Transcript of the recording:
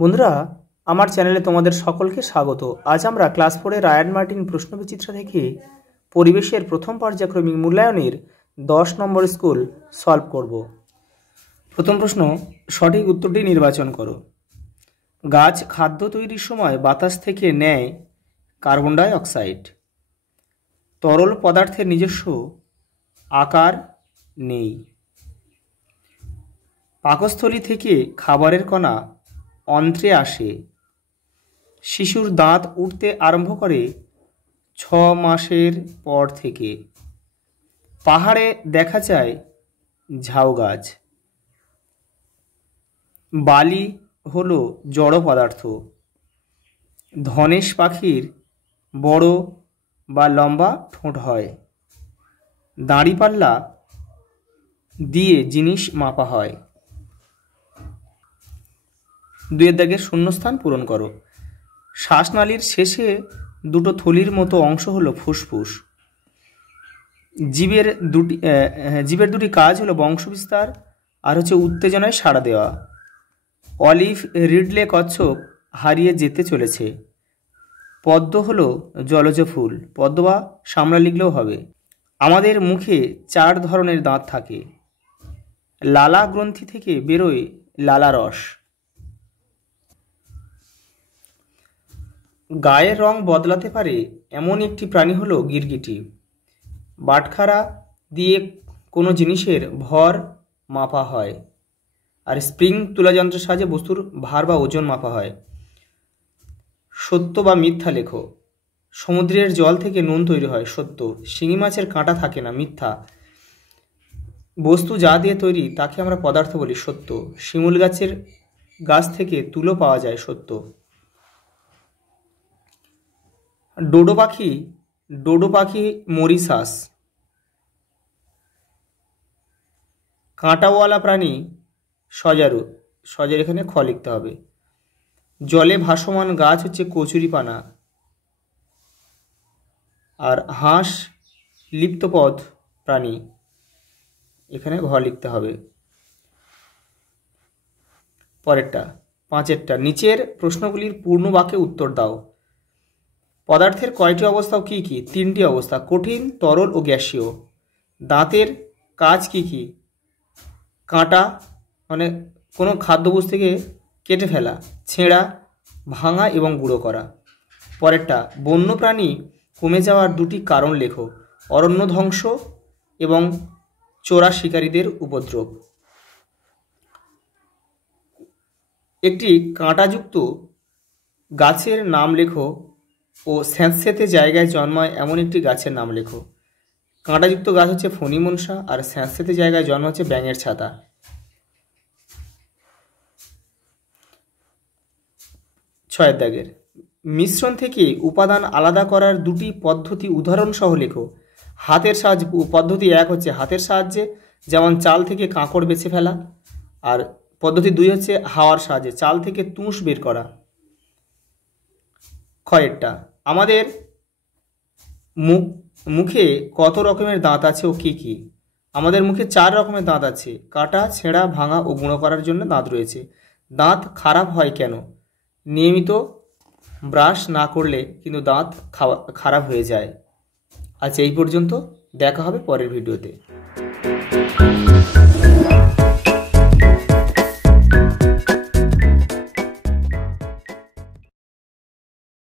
বন্ধুরা, আমার চ্যানেলে তোমাদের সকলকে স্বাগত। আজ আমরা ক্লাস 4 এর রায়ান মার্টিন প্রশ্নবিচিত্রা থেকে পরিবেশের প্রথম পর্যায়ক্রমিক মূল্যায়নের 10 নম্বর স্কুল সলভ করব। প্রথম প্রশ্ন, সঠিক উত্তরটি নির্বাচন করো। গাছ খাদ্য তৈরির সময় বাতাস থেকে নেয় কার্বন ডাই অক্সাইড। তরল পদার্থের নিজস্ব আকার নেই। পাকস্থলী থেকে খাবারের কণা অন্ত্রে আসে। শিশুর দাঁত উঠতে আরম্ভ করে 6 মাসের পর থেকে। পাহাড়ে দেখা যায় ঝাউ গাছ। বালি হলো জড় পদার্থ। ধনেশ পাখির বড় বা লম্বা ঠোঁট হয়। দাঁড়িপাল্লা দিয়ে জিনিস মাপা হয়। 2 দাগের শূন্যস্থান পূরণ করো। শ্বাসনালীর শেষে দুটো থলির মতো অংশ হলো ফুসফুস। জীবের দুটি কাজ হলো বংশবিস্তার আর হচ্ছে উত্তেজনায় সাড়া দেওয়া। অলিভ রিডলে কচ্ছপ হারিয়ে যেতে চলেছে। পদ্ম হলো জলজ ফুল। পদ্ম বা সামলা লিখলেও হবে। আমাদের মুখে 4 ধরনের দাঁত থাকে। লালা গ্রন্থি থেকে বেরোয় লালা রস। গায়ের রং বদলাতে পারে এমন একটি প্রাণী হলো গিরগিটি। বাটখারা দিয়ে কোনো জিনিসের ভর মাপা হয়। আর স্প্রিং তুলা যন্ত্রের সাহায্যে বস্তুর ভার বা ওজন মাপা হয়। সত্য বা মিথ্যা লেখো। সমুদ্রের জল থেকে নুন তৈরি হয়। সত্য। শিঙি মাছের কাঁটা থাকে না। মিথ্যা। বস্তু যা দিয়ে তৈরি তাকে আমরা পদার্থ বলি। সত্য। শিমুল গাছ থেকে তুলো পাওয়া যায়। সত্য। ডোডো পাখি মরিশাস। কাঁটাওয়ালা প্রাণী সজারু। সজারু এখানে খ লিখতে হবে। জলে ভাসমান গাছ হচ্ছে কচুরিপানা। আর হাঁস লিপ্তপদ প্রাণী, এখানে ঘ লিখতে হবে। পরেরটা 5এরটা, নিচের প্রশ্নগুলির পূর্ণ বাক্যে উত্তর দাও। পদার্থের কয়টি অবস্থা কি কি? 3টি অবস্থা, কঠিন, তরল ও গ্যাসীয়। দাঁতের কাজ কি কি? কাটা মানে কোনো খাদ্যবস্তুকে কেটে ফেলা, ছেঁড়া, ভাঙা এবং গুঁড়ো করা। পরেরটা, বন্যপ্রাণী কমে যাওয়ার 2টি কারণ লেখো। অরণ্য ধ্বংস এবং চোরা শিকারীদের উপদ্রব। একটি কাঁটাযুক্ত গাছের নাম লেখো ও স্যাঁতস্যাঁতে জায়গায় জন্মায় এমন একটি গাছের নাম লেখো। কাঁটাযুক্ত গাছ হচ্ছে ফণিমনসা আর স্যাঁতস্যাঁতে জায়গায় জন্ম হচ্ছে ব্যাঙের ছাতা। 6 দাগের, মিশ্রণ থেকে উপাদান আলাদা করার 2টি পদ্ধতি উদাহরণ সহ লেখো। হাতের সাহায্যে পদ্ধতি 1 হচ্ছে হাতের সাহায্যে, যেমন চাল থেকে কাঁকড় বেছে ফেলা। আর পদ্ধতি 2 হচ্ছে হাওয়ার সাহায্যে, চাল থেকে তুষ বের করা। ক্ষয়েরটা, আমাদের মুখে কত রকমের দাঁত আছে ও কি কি? আমাদের মুখে 4 রকমের দাঁত আছে। কাটা, ছেঁড়া, ভাঙা ও গুঁড়ো করার জন্য দাঁত রয়েছে। দাঁত খারাপ হয় কেন? নিয়মিত ব্রাশ না করলে কিন্তু দাঁত খারাপ হয়ে যায়। আচ্ছা, এই পর্যন্ত। দেখা হবে পরের ভিডিওতে।